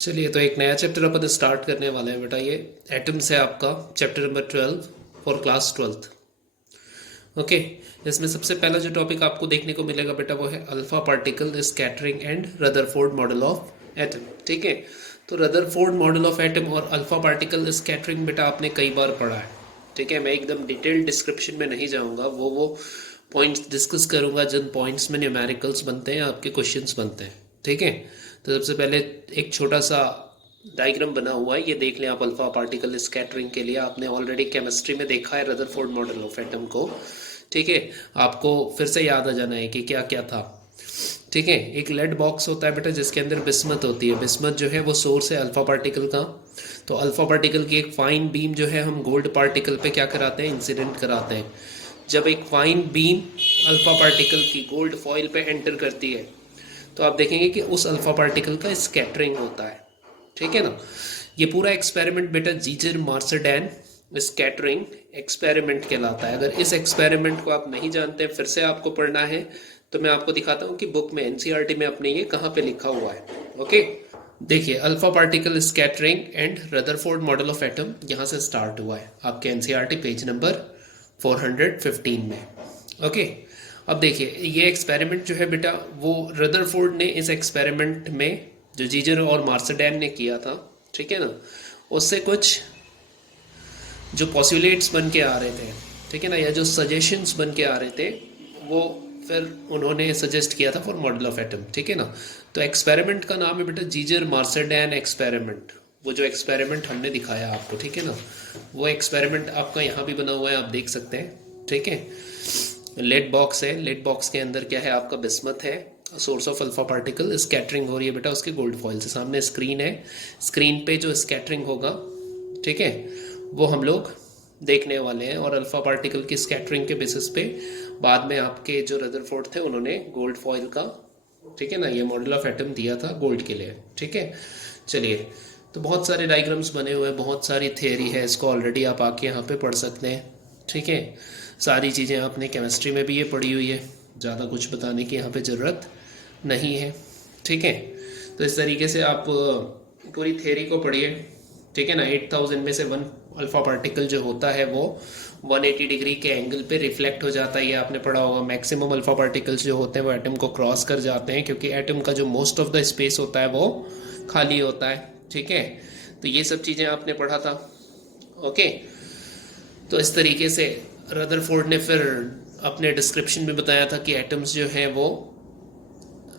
चलिए, तो एक नया चैप्टर अपन स्टार्ट करने वाले हैं बेटा। ये एटम्स है आपका chapter number 12 for class 12th। Okay. इसमें सबसे पहला जो टॉपिक आपको देखने को मिलेगा बेटा वो है alpha particle scattering and Rutherford model of atom. ठीक है। तो रदरफोर्ड मॉडल ऑफ एटम और अल्फा पार्टिकल स्कैटरिंग बेटा आपने कई बार पढ़ा है। ठीक है। मैं एकदम डिटेल्ड डिस्क्रिप्शन में नहीं जाऊंगा, वो पॉइंट्स डिस्कस करूंगा जिन पॉइंट्स में न्यूमेरिकल्स बनते हैं, आपके क्वेश्चंस बनते हैं। ठीक है। तो सबसे पहले एक छोटा सा डायग्राम बना हुआ है, ये देख लें आप। अल्फा पार्टिकल स्कैटरिंग के लिए आपने ऑलरेडी केमिस्ट्री में देखा है रदरफोर्ड मॉडल ऑफ एटम को। ठीक है। आपको फिर से याद आ जाना है कि क्या क्या था। ठीक है। एक लेड बॉक्स होता है बेटा जिसके अंदर बिस्मत होती है। बिस्मत जो है वो सोर्स है अल्फा पार्टिकल का। तो अल्फा पार्टिकल की एक फाइन बीम जो है हम गोल्ड पार्टिकल पे क्या कराते हैं, इंसिडेंट कराते हैं। जब एक फाइन बीम अल्फा पार्टिकल की गोल्ड फॉइल पे एंटर करती है तो आप देखेंगे कि उस अल्फा पार्टिकल का स्कैटरिंग होता है। ठीक है ना। ये पूरा एक्सपेरिमेंट बेटा जीजर मार्सडेन स्कैटरिंग एक्सपेरिमेंट कहलाता है। अगर इस एक्सपेरिमेंट को आप नहीं जानते, फिर से आपको पढ़ना है, तो मैं आपको दिखाता हूँ कि बुक में एनसीईआरटी में अपने ये कहाँ पे लिखा हुआ है। ओके। देखिए, alpha particle scattering and Rutherford model of atom यहाँ से स्टार्ट हुआ है आपके एनसीईआरटी पेज नंबर 415 में। ओके। अब देखिए, ये एक्सपेरिमेंट जो है बेटा वो रदरफोर्ड ने इस एक्सपेरिमेंट में जो जीजर और मार्सडेन ने किया था, ठीक है ना, उससे कुछ जो पॉस्युलेट्स बन के आ रहे थे, ठीक है ना, या जो सजेशंस बन के आ रहे थे, वो फिर उन्होंने सजेस्ट किया था फॉर मॉडल ऑफ एटम। ठीक है ना। तो एक्सपेरिमेंट का नाम है बेटा जीजर मार्सडेन एक्सपेरिमेंट। वो जो एक्सपेरिमेंट हमने दिखाया आपको, ठीक है ना, वो एक्सपेरिमेंट आपका यहाँ भी बना हुआ है, आप देख सकते हैं। ठीक है। लेड बॉक्स है, लेड बॉक्स के अंदर क्या है, आपका बिस्मत है, source of alpha particle. Scattering हो रही है बेटा उसके गोल्ड फॉइल से। सामने स्क्रीन है, स्क्रीन पे जो स्कैटरिंग होगा, ठीक है, वो हम लोग देखने वाले हैं। और अल्फा पार्टिकल की स्कैटरिंग के बेसिस पे बाद में आपके जो रदरफोर्ड थे उन्होंने गोल्ड फॉइल का, ठीक है ना, ये मॉडल ऑफ एटम दिया था गोल्ड के लिए। ठीक है। चलिए, तो बहुत सारे डायग्राम्स बने हुए हैं, बहुत सारी थियरी है, इसको ऑलरेडी आप आके यहाँ पे पढ़ सकते हैं। ठीक है। सारी चीज़ें आपने केमिस्ट्री में भी ये पढ़ी हुई है, ज़्यादा कुछ बताने की यहाँ पे ज़रूरत नहीं है। ठीक है। तो इस तरीके से आप पूरी थियरी को पढ़िए। ठीक है ना। 8000 में से 1 अल्फा पार्टिकल जो होता है वो 180 डिग्री के एंगल पे रिफ्लेक्ट हो जाता है। ये आपने पढ़ा होगा। मैक्सिमम अल्फा पार्टिकल्स जो होते हैं वो एटम को क्रॉस कर जाते हैं, क्योंकि एटम का जो मोस्ट ऑफ द स्पेस होता है वो खाली होता है। ठीक है। तो ये सब चीज़ें आपने पढ़ा था। ओके। तो इस तरीके से रदरफोर्ड ने फिर अपने डिस्क्रिप्शन में बताया था कि एटम्स जो हैं वो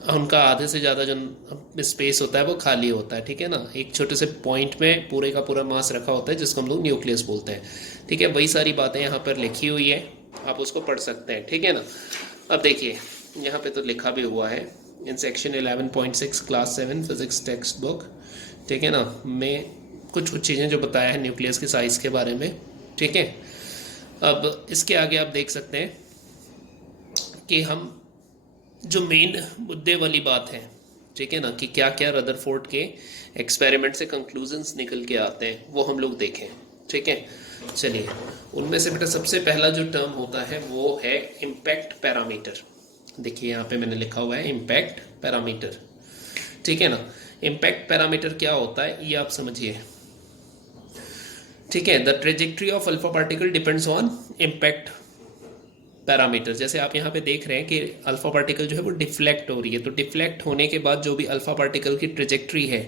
उनका आधे से ज़्यादा जो स्पेस होता है वो खाली होता है। ठीक है ना। एक छोटे से पॉइंट में पूरे का पूरा मास रखा होता है जिसको हम लोग न्यूक्लियस बोलते हैं। ठीक है। वही सारी बातें यहाँ पर लिखी हुई है, आप उसको पढ़ सकते हैं। ठीक है ना। अब देखिए, यहाँ पे तो लिखा भी हुआ है in section 11.6 class 7 physics text book, ठीक है ना, में कुछ कुछ चीज़ें जो बताया है न्यूक्लियस के साइज़ के बारे में। ठीक है। अब इसके आगे आप देख सकते हैं कि हम जो मेन मुद्दे वाली बात है, ठीक है ना, कि क्या क्या रदरफोर्ड के एक्सपेरिमेंट से कंक्लूजन्स निकल के आते हैं, वो हम लोग देखें। ठीक है। चलिए, उनमें से बेटा सबसे पहला जो टर्म होता है वो है इम्पैक्ट पैरामीटर। देखिए, यहाँ पे मैंने लिखा हुआ है इम्पैक्ट पैरामीटर। ठीक है ना। इम्पैक्ट पैरामीटर क्या होता है ये आप समझिए। ठीक है। The trajectory of alpha particle depends on impact parameter. जैसे आप यहाँ पे देख रहे हैं कि अल्फा पार्टिकल जो है वो डिफ्लेक्ट हो रही है, तो डिफ्लेक्ट होने के बाद जो भी अल्फा पार्टिकल की ट्रेजेक्ट्री है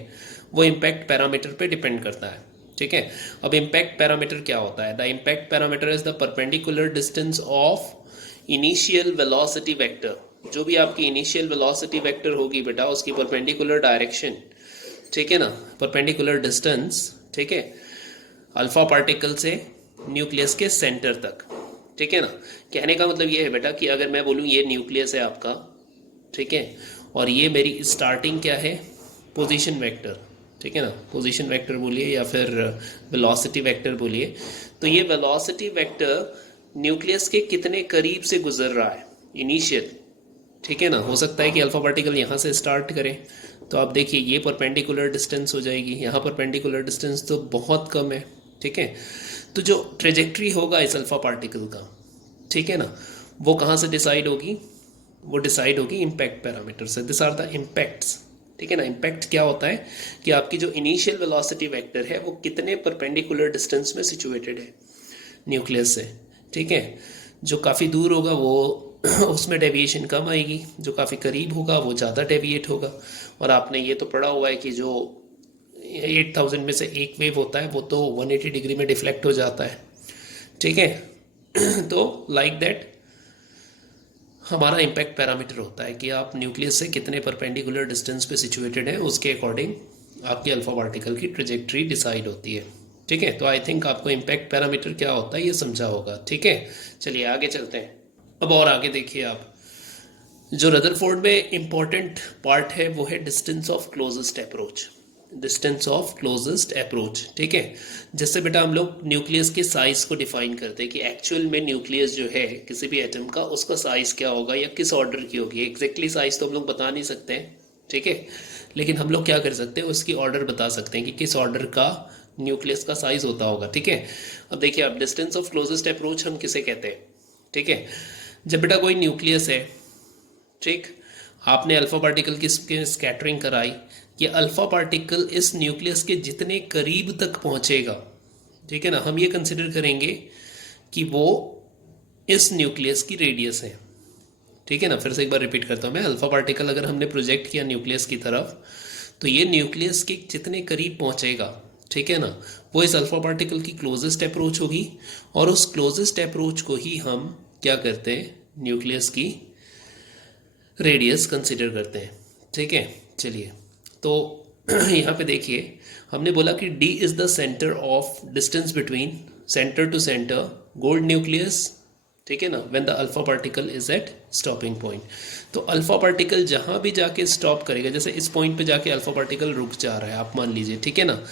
वो इम्पैक्ट पैरामीटर पे डिपेंड करता है। ठीक है। अब इम्पैक्ट पैरामीटर क्या होता है? The impact parameter is the perpendicular distance of initial velocity vector. जो भी आपकी इनिशियल वेलोसिटी वेक्टर होगी बेटा, उसकी परपेंडिकुलर डायरेक्शन, ठीक है ना, परपेंडिकुलर डिस्टेंस, ठीक है, अल्फा पार्टिकल से न्यूक्लियस के सेंटर तक। ठीक है ना। कहने का मतलब ये है बेटा कि अगर मैं बोलूँ ये न्यूक्लियस है आपका, ठीक है, और ये मेरी स्टार्टिंग क्या है, पोजीशन वेक्टर, ठीक है ना, पोजीशन वेक्टर बोलिए या फिर वेलोसिटी वेक्टर बोलिए, तो ये वेलोसिटी वेक्टर न्यूक्लियस के कितने करीब से गुजर रहा है इनिशियल। ठीक है ना। हो सकता है कि अल्फा पार्टिकल यहाँ से स्टार्ट करें, तो आप देखिए ये परपेंडिकुलर डिस्टेंस हो जाएगी, यहाँ परपेंडिकुलर डिस्टेंस तो बहुत कम है। ठीक है। तो जो ट्रेजेक्ट्री होगा इस अल्फा पार्टिकल का, ठीक है ना, वो कहाँ से डिसाइड होगी? वो डिसाइड होगी इम्पैक्ट पैरामीटर से। This are the impacts. ठीक है ना। इम्पैक्ट क्या होता है कि आपकी जो इनिशियल वेलोसिटी वेक्टर है वो कितने परपेंडिकुलर डिस्टेंस में सिचुएटेड है न्यूक्लियस से, ठीक है। जो काफ़ी दूर होगा वो उसमें डेविएशन कम आएगी, जो काफ़ी करीब होगा वो ज़्यादा डेविएट होगा। और आपने ये तो पढ़ा हुआ है कि जो 8000 में से एक वेव होता है वो तो 180 डिग्री में डिफ्लेक्ट हो जाता है, ठीक है। तो लाइक दैट हमारा इम्पैक्ट पैरामीटर होता है कि आप न्यूक्लियस से कितने परपेंडिकुलर डिस्टेंस पे सिचुएटेड है, उसके अकॉर्डिंग आपकी अल्फा पार्टिकल की ट्रेजेक्ट्री डिसाइड होती है, ठीक है। तो आई थिंक आपको इम्पैक्ट पैरामीटर क्या होता है ये समझा होगा, ठीक है। चलिए आगे चलते हैं। अब और आगे देखिए आप, जो रदरफोर्ड में इम्पॉर्टेंट पार्ट है वो है distance of closest approach, distance of closest approach, ठीक है। जिससे बेटा हम लोग न्यूक्लियस के साइज को डिफाइन करते हैं कि एक्चुअल में न्यूक्लियस जो है किसी भी एटम का उसका साइज क्या होगा या किस ऑर्डर की होगी। एग्जैक्टली साइज तो हम लोग बता नहीं सकते हैं, ठीक है, लेकिन हम लोग क्या कर सकते हैं उसकी ऑर्डर बता सकते हैं कि किस ऑर्डर का न्यूक्लियस का साइज होता होगा, ठीक है। अब देखिए आप डिस्टेंस ऑफ क्लोजेस्ट अप्रोच हम किसे कहते हैं, ठीक है। जब बेटा कोई न्यूक्लियस है, ठीक, आपने अल्फा पार्टिकल की स्कैटरिंग कराई कि अल्फा पार्टिकल इस न्यूक्लियस के जितने करीब तक पहुंचेगा, ठीक है ना, हम ये कंसिडर करेंगे कि वो इस न्यूक्लियस की रेडियस है, ठीक है ना। फिर से एक बार रिपीट करता हूं मैं, अल्फा पार्टिकल अगर हमने प्रोजेक्ट किया न्यूक्लियस की तरफ तो ये न्यूक्लियस के जितने करीब पहुंचेगा, ठीक है ना, वो इस अल्फा पार्टिकल की क्लोजेस्ट अप्रोच होगी और उस क्लोजेस्ट अप्रोच को ही हम क्या करते हैं, न्यूक्लियस की रेडियस कंसिडर करते हैं, ठीक है। चलिए तो यहाँ पे देखिए हमने बोला कि D is the centre of distance between centre to centre gold nucleus, ठीक है ना, when the alpha particle is at stopping point. तो अल्फा पार्टिकल जहाँ भी जाके स्टॉप करेगा, जैसे इस पॉइंट पे जाके अल्फा पार्टिकल रुक जा रहा है आप मान लीजिए, ठीक है ना,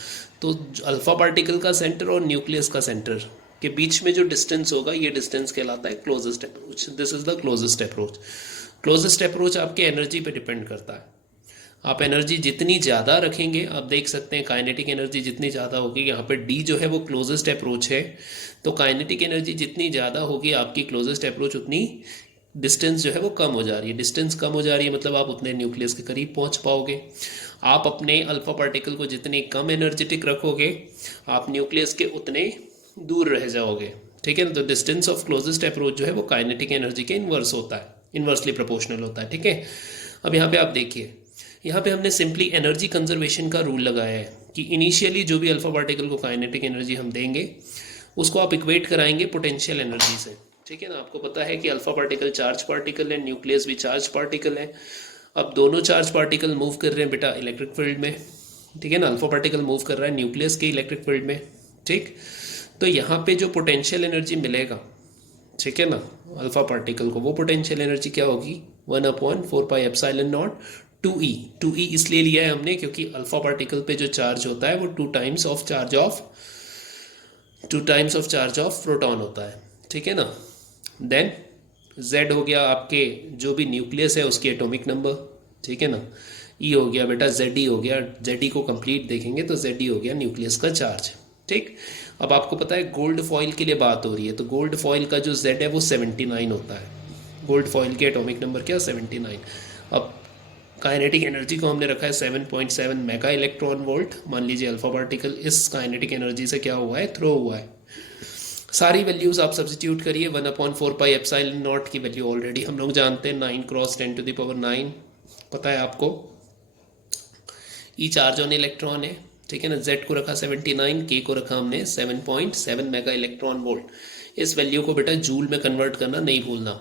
तो अल्फा पार्टिकल का सेंटर और न्यूक्लियस का सेंटर के बीच में जो डिस्टेंस होगा ये डिस्टेंस कहलाता है closest approach. This is the closest approach. Closest approach आपके एनर्जी पे डिपेंड करता है। आप एनर्जी जितनी ज़्यादा रखेंगे, आप देख सकते हैं काइनेटिक एनर्जी जितनी ज़्यादा होगी, यहाँ पे D जो है वो क्लोजेस्ट अप्रोच है, तो काइनेटिक एनर्जी जितनी ज़्यादा होगी आपकी क्लोजेस्ट अप्रोच उतनी डिस्टेंस जो है वो कम हो जा रही है। डिस्टेंस कम हो जा रही है मतलब आप उतने न्यूक्लियस के करीब पहुँच पाओगे। आप अपने अल्फा पार्टिकल को जितने कम एनर्जेटिक रखोगे आप न्यूक्लियस के उतने दूर रह जाओगे, ठीक है ना। तो डिस्टेंस ऑफ क्लोजेस्ट अप्रोच जो है वो काइनेटिक एनर्जी के इन्वर्स होता है, इन्वर्सली प्रोपोर्शनल होता है, ठीक है। अब यहाँ पे आप देखिए, यहाँ पे हमने सिंपली एनर्जी कंजर्वेशन का रूल लगाया है कि इनिशियली जो भी अल्फा पार्टिकल को काइनेटिक एनर्जी हम देंगे उसको आप इक्वेट कराएंगे पोटेंशियल एनर्जी से, ठीक है ना। आपको पता है कि अल्फा पार्टिकल चार्ज पार्टिकल है, न्यूक्लियस भी चार्ज पार्टिकल है। अब दोनों चार्ज पार्टिकल मूव कर रहे हैं बेटा इलेक्ट्रिक फील्ड में, ठीक है ना। अल्फा पार्टिकल मूव कर रहा है न्यूक्लियस के इलेक्ट्रिक फील्ड में, ठीक। तो यहाँ पे जो पोटेंशियल एनर्जी मिलेगा, ठीक है ना, अल्फा पार्टिकल को, वो पोटेंशियल एनर्जी क्या होगी 1/4πε0 2E। 2E इसलिए लिया है हमने क्योंकि अल्फा पार्टिकल पे जो चार्ज होता है वो 2 times of charge of proton होता है, ठीक है ना। देन Z हो गया आपके जो भी न्यूक्लियस है उसकी एटॉमिक नंबर, ठीक है ना। E हो गया बेटा ZE हो गया, ZE को कंप्लीट देखेंगे तो ZE हो गया न्यूक्लियस का चार्ज, ठीक। अब आपको पता है गोल्ड फॉइल के लिए बात हो रही है, तो गोल्ड फॉइल का जो Z है वो 79 होता है। गोल्ड फॉइल के एटॉमिक नंबर क्या 79। अब काइनेटिक एनर्जी को हमने रखा है 7.7 मेगा इलेक्ट्रॉन वोल्ट। मान लीजिए अल्फा पार्टिकल इस काइनेटिक एनर्जी से क्या हुआ है, थ्रो हुआ है। सारी वैल्यूज आप सब्स्टिट्यूट करिए, 1/4πε0 की वैल्यू ऑलरेडी हम लोग जानते हैं 9 × 10⁹ पता है आपको। ई चार्ज ऑन इलेक्ट्रॉन है, ठीक है ना। Z को रखा 79, K को रखा हमने 7.7 मेगा इलेक्ट्रॉन वोल्ट। इस वैल्यू को बेटा जूल में कन्वर्ट करना नहीं भूलना,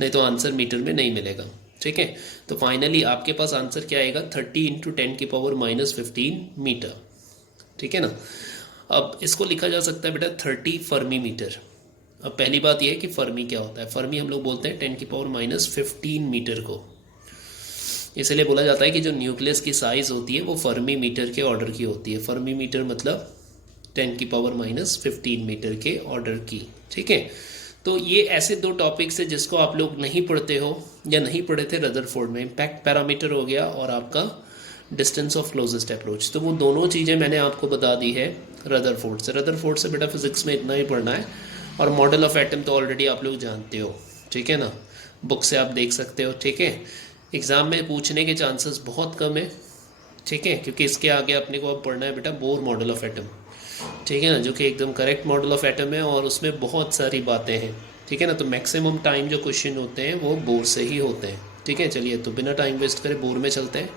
नहीं तो आंसर मीटर में नहीं मिलेगा, ठीक है। तो फाइनली आपके पास आंसर क्या आएगा 30 × 10⁻⁻15 मीटर, ठीक है ना। अब इसको लिखा जा सकता है बेटा 30 फर्मी मीटर। अब पहली बात यह है कि फर्मी क्या होता है। फर्मी हम लोग बोलते हैं 10⁻⁻15 मीटर को, इसलिए बोला जाता है कि जो न्यूक्लियस की साइज होती है वो फर्मी मीटर के ऑर्डर की होती है। फर्मी मीटर मतलब 10⁻⁻15 मीटर के ऑर्डर की, ठीक है। तो ये ऐसे दो टॉपिक्स है जिसको आप लोग नहीं पढ़ते हो या नहीं पढ़े थे रदरफोर्ड में। इम्पैक्ट पैरामीटर हो गया और आपका डिस्टेंस ऑफ क्लोजेस्ट अप्रोच, तो वो दोनों चीज़ें मैंने आपको बता दी है रदरफोर्ड से। रदरफोर्ड से बेटा फिजिक्स में इतना ही पढ़ना है, और मॉडल ऑफ एटम तो ऑलरेडी आप लोग जानते हो, ठीक है ना, बुक से आप देख सकते हो, ठीक है। एग्ज़ाम में पूछने के चांसेस बहुत कम है, ठीक है, क्योंकि इसके आगे अपने को अब पढ़ना है बेटा बोर मॉडल ऑफ एटम, ठीक है ना, जो कि एकदम करेक्ट मॉडल ऑफ एटम है और उसमें बहुत सारी बातें हैं, ठीक है ना। तो मैक्सिमम टाइम जो क्वेश्चन होते हैं वो बोर से ही होते हैं, ठीक है। चलिए तो बिना टाइम वेस्ट करे बोर में चलते हैं।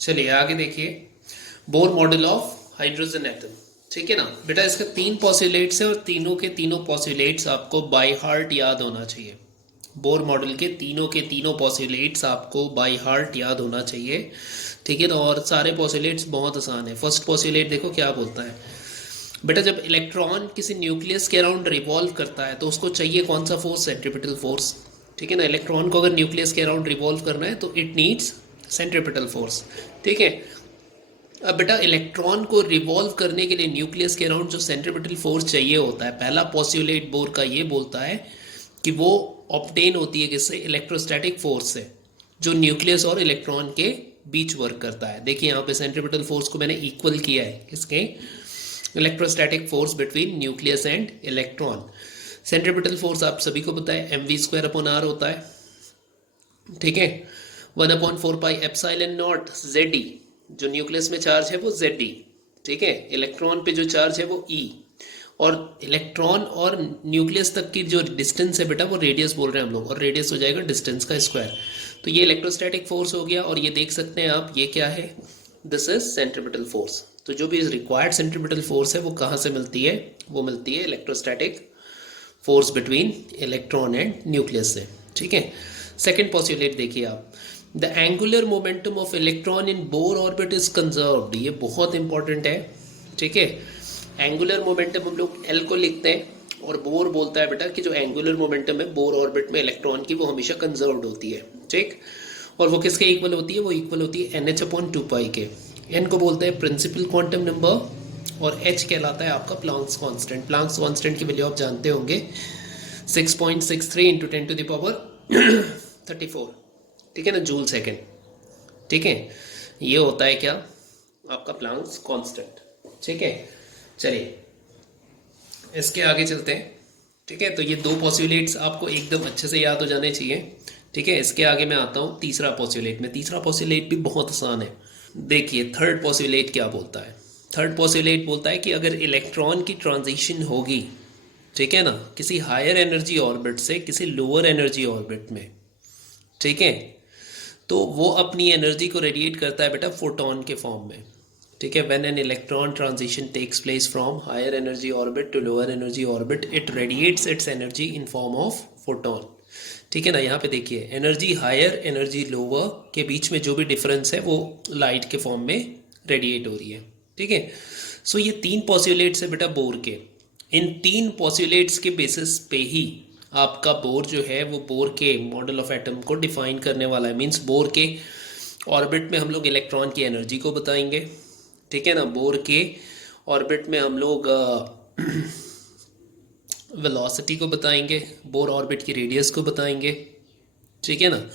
चलिए आगे देखिए, Bohr model of hydrogen atom, ठीक है ना बेटा। इसका 3 पॉस्युलेट्स है और तीनों के तीनों पॉस्युलेट्स आपको बाय हार्ट याद होना चाहिए। बोर मॉडल के तीनों पॉस्युलेट्स आपको बाय हार्ट याद होना चाहिए, ठीक है ना। और सारे पॉस्युलेट्स बहुत आसान है। फर्स्ट पॉस्युलेट देखो क्या बोलता है बेटा, जब इलेक्ट्रॉन किसी न्यूक्लियस के अराउंड रिवॉल्व करता है तो उसको चाहिए कौन सा फोर्स, सेंट्रीपिटल फोर्स, ठीक है ना। इलेक्ट्रॉन को अगर न्यूक्लियस के अराउंड रिवॉल्व करना है तो इट नीड्स सेंट्रीपिटल फोर्स, ठीक है। अब बेटा इलेक्ट्रॉन को रिवॉल्व करने के लिए न्यूक्लियस के अराउंड जो सेंट्रीपिटल फोर्स चाहिए होता है, पहला पॉस्युलेट बोर का ये बोलता है कि वो ऑब्टेन होती है किससे, इलेक्ट्रोस्टैटिक फोर्स से, जो न्यूक्लियस और इलेक्ट्रॉन के बीच वर्क करता है। देखिए यहाँ पे सेंट्रीपिटल फोर्स को मैंने इक्वल किया है किसके, electrostatic force between nucleus and electron. Centripetal force आप सभी को पता है mv²/r होता है, ठीक है। 1/4πε0 Ze, जो न्यूक्लियस में चार्ज है वो Ze, ठीक है। इलेक्ट्रॉन पे जो चार्ज है वो E, और इलेक्ट्रॉन और न्यूक्लियस तक की जो डिस्टेंस है बेटा वो रेडियस बोल रहे हैं हम लोग, और रेडियस हो जाएगा डिस्टेंस का स्क्वायर। तो ये इलेक्ट्रोस्टैटिक फोर्स हो गया, और ये देख सकते हैं आप ये क्या है, दिस इज सेंट्रीपिटल फोर्स। तो जो भी रिक्वायर्ड सेंट्रीपिटल फोर्स है वो कहाँ से मिलती है, वो मिलती है electrostatic force between electron and nucleus से, ठीक है। सेकेंड पॉस्युलेट देखिए आप, the angular momentum of electron in Bohr orbit is conserved. ये बहुत इंपॉर्टेंट है, ठीक है। एंगुलर मोमेंटम हम लोग एल को लिखते हैं, और बोर बोलता है बेटा कि जो एंगुलर मोमेंटम है बोर ऑर्बिट में इलेक्ट्रॉन की वो हमेशा कंजर्व्ड होती है, ठीक। और वो किसके इक्वल होती है, वो इक्वल होती है NH/2π के। एन को बोलते हैं प्रिंसिपल क्वांटम नंबर, और एच कहलाता है आपका प्लांक्स कांस्टेंट। प्लांक्स कांस्टेंट की वैल्यू आप जानते होंगे 6.63 × 10⁻34, ठीक है ना, जूल सेकेंड, ठीक है। ये होता है क्या, आपका प्लांक्स कांस्टेंट, ठीक है। चलिए इसके आगे चलते हैं, ठीक है। तो ये 2 पॉस्युलेट्स आपको एकदम अच्छे से याद हो जाने चाहिए, ठीक है। इसके आगे मैं आता हूँ तीसरा पॉस्युलेट में। तीसरा पॉस्युलेट भी बहुत आसान है। देखिए थर्ड पॉस्युलेट क्या बोलता है। थर्ड पॉस्युलेट बोलता है कि अगर इलेक्ट्रॉन की ट्रांजिशन होगी, ठीक है ना, किसी हायर एनर्जी ऑर्बिट से किसी लोअर एनर्जी ऑर्बिट में, ठीक है, तो वो अपनी एनर्जी को रेडिएट करता है बेटा फोटोन के फॉर्म में, ठीक है। When an electron transition takes place from higher energy orbit to lower energy orbit, it radiates its energy in form of photon, ठीक है ना। यहाँ पे देखिए एनर्जी हायर एनर्जी लोअर के बीच में जो भी डिफरेंस है वो लाइट के फॉर्म में रेडिएट हो रही है, ठीक है। सो ये 3 पॉस्युलेट्स है बेटा बोर के। इन 3 पॉस्युलेट्स के बेसिस पे ही आपका बोर जो है वो बोर के मॉडल ऑफ एटम को डिफाइन करने वाला है। मीन्स बोर के ऑर्बिट में हम लोग इलेक्ट्रॉन की एनर्जी को बताएंगे, ठीक है ना। बोर के ऑर्बिट में हम लोग वेलोसिटी को बताएंगे, बोर ऑर्बिट की रेडियस को बताएंगे, ठीक है ना।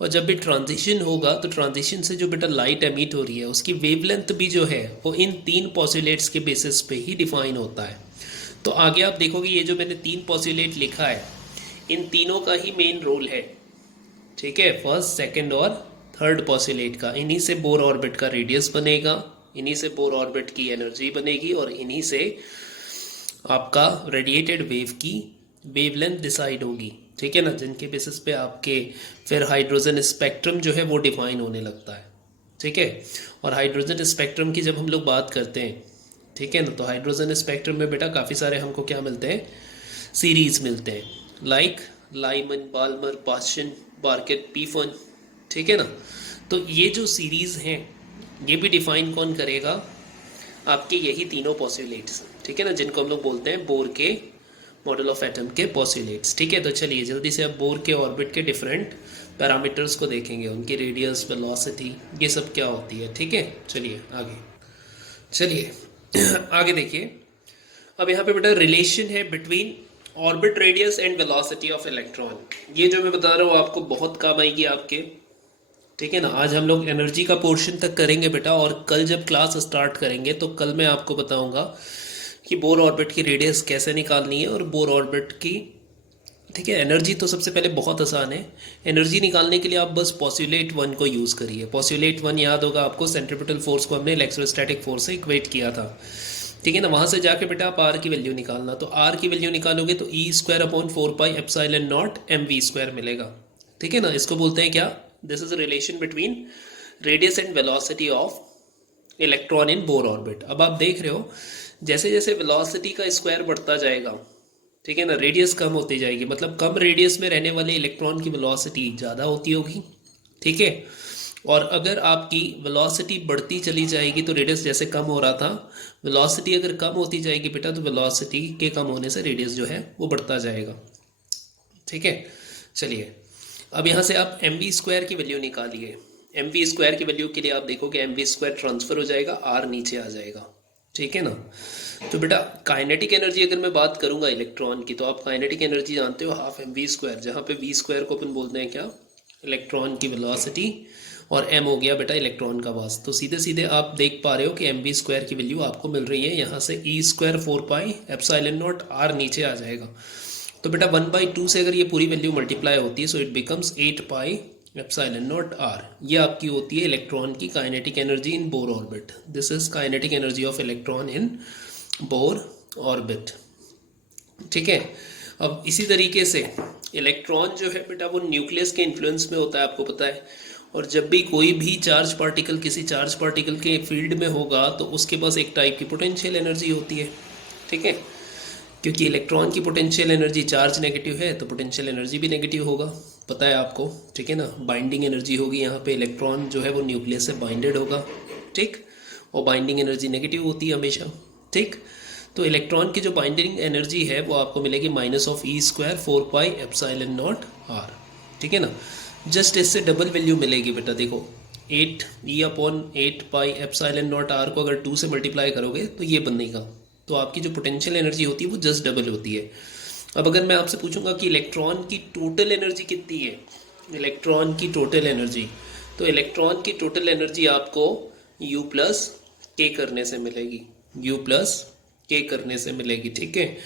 और जब भी ट्रांजिशन होगा तो ट्रांजिशन से जो बेटा लाइट एमिट हो रही है उसकी वेवलेंथ भी जो है वो इन 3 पॉस्युलेट्स के बेसिस पे ही डिफाइन होता है। तो आगे आप देखोगे ये जो मैंने 3 पॉस्युलेट लिखा है इन तीनों का ही मेन रोल है, ठीक है। फर्स्ट, सेकंड और थर्ड पॉस्युलेट का। इन्हीं से बोर ऑर्बिट का रेडियस बनेगा, इन्हीं से बोर ऑर्बिट की एनर्जी बनेगी, और इन्हीं से आपका रेडिएटेड वेव की वेवलेंथ डिसाइड होगी, ठीक है ना, जिनके बेसिस पे आपके फिर हाइड्रोजन स्पेक्ट्रम जो है वो डिफाइन होने लगता है, ठीक है। और हाइड्रोजन स्पेक्ट्रम की जब हम लोग बात करते हैं, ठीक है ना, तो हाइड्रोजन स्पेक्ट्रम में बेटा काफ़ी सारे हमको क्या मिलते हैं, सीरीज मिलते हैं, लाइक लाइमन, बाल्मर, पास्चन, बार्केट, पीफन, ठीक है ना। तो ये जो सीरीज हैं ये भी डिफाइन कौन करेगा, आपके यही तीनों पॉस्युलेट्स, ठीक है ना, जिनको हम लोग बोलते हैं बोर के मॉडल ऑफ एटम के पॉस्युलेट्स, ठीक है। तो चलिए जल्दी से अब बोर के ऑर्बिट के डिफरेंट पैरामीटर्स को देखेंगे, उनकी रेडियस, वेलोसिटी, ये सब क्या होती है, ठीक है। चलिए आगे, चलिए आगे देखिए। अब यहाँ पे बेटा रिलेशन है between orbit radius and velocity of electron. ये जो मैं बता रहा हूँ आपको बहुत काम आएगी आपके, ठीक है ना। आज हम लोग एनर्जी का पोर्शन तक करेंगे बेटा, और कल जब क्लास स्टार्ट करेंगे तो कल मैं आपको बताऊंगा कि बोर ऑर्बिट की रेडियस कैसे निकालनी है और बोर ऑर्बिट की ठीक है। एनर्जी तो सबसे पहले बहुत आसान है। एनर्जी निकालने के लिए आप बस पोस्यूलेट वन को यूज़ करिए। पोस्यूलेट वन याद होगा आपको, सेंट्रीपिटल फोर्स को हमने इलेक्ट्रोस्टैटिक फोर्स से इक्वेट किया था। ठीक है ना, वहाँ से जाके बेटा आप आर की वैल्यू निकालना। तो आर की वैल्यू निकालोगे तो ई स्क्वायर अपॉन 4πε0 mv² मिलेगा। ठीक है ना, इसको बोलते हैं क्या, this is a relation between radius and velocity of electron in Bohr orbit. अब आप देख रहे हो जैसे जैसे वेलोसिटी का स्क्वायर बढ़ता जाएगा, ठीक है ना, रेडियस कम होती जाएगी, मतलब कम रेडियस में रहने वाले इलेक्ट्रॉन की वेलोसिटी ज़्यादा होती होगी। ठीक है, और अगर आपकी वेलोसिटी बढ़ती चली जाएगी तो रेडियस जैसे कम हो रहा था, वेलोसिटी अगर कम होती जाएगी बेटा तो वेलोसिटी के कम होने से रेडियस जो है वो बढ़ता जाएगा। ठीक है, चलिए अब यहाँ से आप mv² की वैल्यू निकालिए। mv² की वैल्यू के लिए आप देखोगे mv² ट्रांसफर हो जाएगा, आर नीचे आ जाएगा। ठीक है ना, तो बेटा काइनेटिक एनर्जी अगर मैं बात करूंगा इलेक्ट्रॉन की, तो आप काइनेटिक एनर्जी जानते हो हाफ mv², जहाँ पे v² को अपन बोलते हैं क्या, इलेक्ट्रॉन की वेलोसिटी, और m हो गया बेटा इलेक्ट्रॉन का मास। तो सीधे सीधे आप देख पा रहे हो कि mv² की वैल्यू आपको मिल रही है यहाँ से e² 4πε0 r नीचे आ जाएगा। तो बेटा 1/2 से अगर ये पूरी वैल्यू मल्टीप्लाई होती है सो इट बिकम्स 8πε0 r। ये आपकी होती है इलेक्ट्रॉन की kinetic energy in Bohr orbit. This is kinetic energy of electron in Bohr orbit. ठीक है, अब इसी तरीके से इलेक्ट्रॉन जो है बेटा वो न्यूक्लियस के इन्फ्लुएंस में होता है, आपको पता है। और जब भी कोई भी चार्ज पार्टिकल किसी चार्ज पार्टिकल के फील्ड में होगा तो उसके पास एक टाइप की पोटेंशियल एनर्जी होती है। ठीक है, क्योंकि इलेक्ट्रॉन की पोटेंशियल एनर्जी चार्ज नेगेटिव है तो पोटेंशियल एनर्जी भी नेगेटिव होगा, पता है आपको। ठीक है ना, बाइंडिंग एनर्जी होगी यहाँ पे, इलेक्ट्रॉन जो है वो न्यूक्लियस से बाइंडेड होगा। ठीक, और बाइंडिंग एनर्जी नेगेटिव होती है हमेशा। ठीक, तो इलेक्ट्रॉन की जो बाइंडिंग एनर्जी है वो आपको मिलेगी -e² 4πε0 r। ठीक है ना, जस्ट इससे डबल वैल्यू मिलेगी बेटा। देखो 8e/8πε0 r को अगर 2 से मल्टीप्लाई करोगे तो ये बनेगा। तो आपकी जो पोटेंशियल एनर्जी होती है वो जस्ट डबल होती है। अब अगर मैं आपसे पूछूंगा कि इलेक्ट्रॉन की टोटल एनर्जी कितनी है, इलेक्ट्रॉन की टोटल एनर्जी, तो इलेक्ट्रॉन की टोटल एनर्जी आपको U+K करने से मिलेगी, U+K करने से मिलेगी। ठीक है,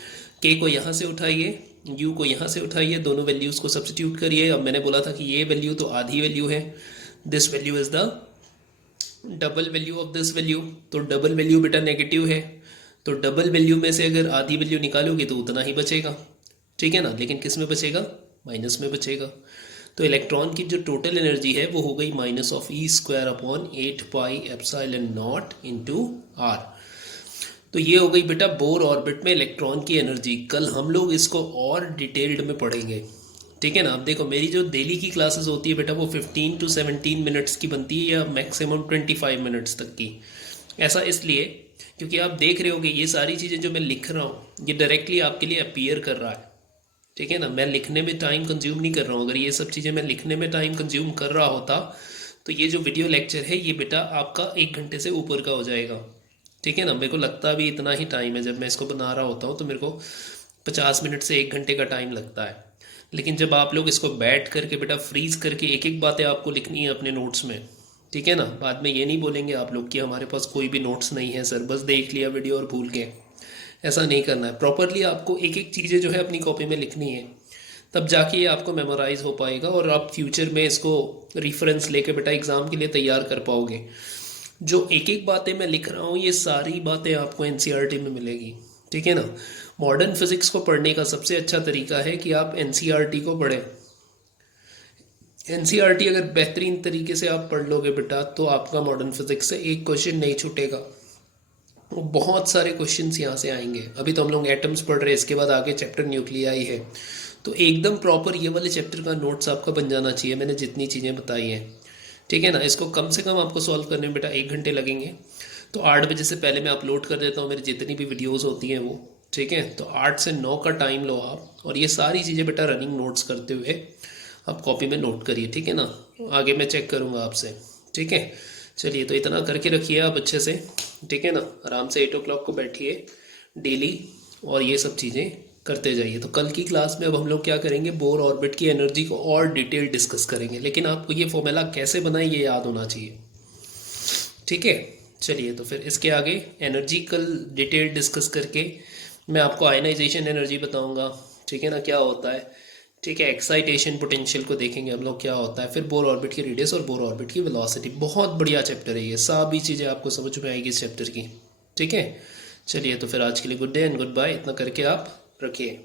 K को यहाँ से उठाइए, U को यहाँ से उठाइए, दोनों वैल्यूज़ को सब्स्टिट्यूट करिए। अब मैंने बोला था कि ये वैल्यू तो आधी वैल्यू है, this value is the double value of this value. तो डबल वैल्यू बेटा नेगेटिव है, तो डबल वैल्यू में से अगर आधी वैल्यू निकालोगे तो उतना ही बचेगा। ठीक है ना, लेकिन किस में बचेगा, माइनस में बचेगा। तो इलेक्ट्रॉन की जो टोटल एनर्जी है वो हो गई -e² 8πε0 r। तो ये हो गई बेटा बोर ऑर्बिट में इलेक्ट्रॉन की एनर्जी। कल हम लोग इसको और डिटेल्ड में पढ़ेंगे। ठीक है ना, अब देखो मेरी जो डेली की क्लासेस होती है बेटा वो 15 to 17 मिनट्स की बनती है, या मैक्सिमम 25 मिनट्स तक की। ऐसा इसलिए क्योंकि आप देख रहे हो कि ये सारी चीज़ें जो मैं लिख रहा हूँ ये डायरेक्टली आपके लिए अपीयर कर रहा है। ठीक है ना, मैं लिखने में टाइम कंज्यूम नहीं कर रहा हूँ। अगर ये सब चीज़ें मैं लिखने में टाइम कंज्यूम कर रहा होता तो ये जो वीडियो लेक्चर है ये बेटा आपका 1 घंटे से ऊपर का हो जाएगा। ठीक है ना, मेरे को लगता भी इतना ही टाइम है, जब मैं इसको बना रहा होता हूँ तो मेरे को 50 मिनट से 1 घंटे का टाइम लगता है। लेकिन जब आप लोग इसको बैठ करके बेटा फ्रीज करके एक एक बातें आपको लिखनी है अपने नोट्स में। ठीक है ना, बाद में ये नहीं बोलेंगे आप लोग कि हमारे पास कोई भी नोट्स नहीं है सर, बस देख लिया वीडियो और भूल गए। ऐसा नहीं करना है, प्रॉपरली आपको एक एक चीज़ें जो है अपनी कॉपी में लिखनी है, तब जाके ये आपको मेमोराइज हो पाएगा और आप फ्यूचर में इसको रेफरेंस लेके बेटा एग्ज़ाम के लिए तैयार कर पाओगे। जो एक एक बातें मैं लिख रहा हूँ ये सारी बातें आपको एनसीईआरटी में मिलेगी। ठीक है ना, मॉडर्न फिजिक्स को पढ़ने का सबसे अच्छा तरीका है कि आप एनसीईआरटी को पढ़ें। एनसीईआरटी अगर बेहतरीन तरीके से आप पढ़ लोगे बेटा तो आपका मॉडर्न फिजिक्स से एक क्वेश्चन नहीं छूटेगा, वो बहुत सारे क्वेश्चंस यहाँ से आएंगे। अभी तो हम लोग एटम्स पढ़ रहे हैं, इसके बाद आगे चैप्टर न्यूक्लियाई है, तो एकदम प्रॉपर ये वाले चैप्टर का नोट्स आपका बन जाना चाहिए मैंने जितनी चीज़ें बताई हैं। ठीक है ना, इसको कम से कम आपको सॉल्व करने में बेटा 1 घंटे लगेंगे। तो 8 बजे से पहले मैं अपलोड कर देता हूँ मेरी जितनी भी वीडियोज़ होती हैं वो। ठीक है, तो 8 से 9 का टाइम लो आप, और ये सारी चीज़ें बेटा रनिंग नोट्स करते हुए आप कॉपी में नोट करिए। ठीक है ना, आगे मैं चेक करूँगा आपसे। ठीक है, चलिए तो इतना करके रखिए आप अच्छे से। ठीक है ना, आराम से 8 o'clock को बैठिए डेली और ये सब चीज़ें करते जाइए। तो कल की क्लास में अब हम लोग क्या करेंगे, बोर ऑर्बिट की एनर्जी को और डिटेल डिस्कस करेंगे, लेकिन आपको ये फॉर्मूला कैसे बनाए ये याद होना चाहिए। ठीक है, चलिए तो फिर इसके आगे एनर्जी कल डिटेल डिस्कस करके मैं आपको आयनाइजेशन एनर्जी बताऊंगा। ठीक है ना, क्या होता है, ठीक है। एक्साइटेशन पोटेंशियल को देखेंगे हम लोग क्या होता है, फिर बोर ऑर्बिट की रेडियस और बोर ऑर्बिट की वेलोसिटी। बहुत बढ़िया चैप्टर है ये, सभी चीज़ें आपको समझ में आएगी इस चैप्टर की। ठीक है, चलिए तो फिर आज के लिए good day and good bye, इतना करके आप रखिए।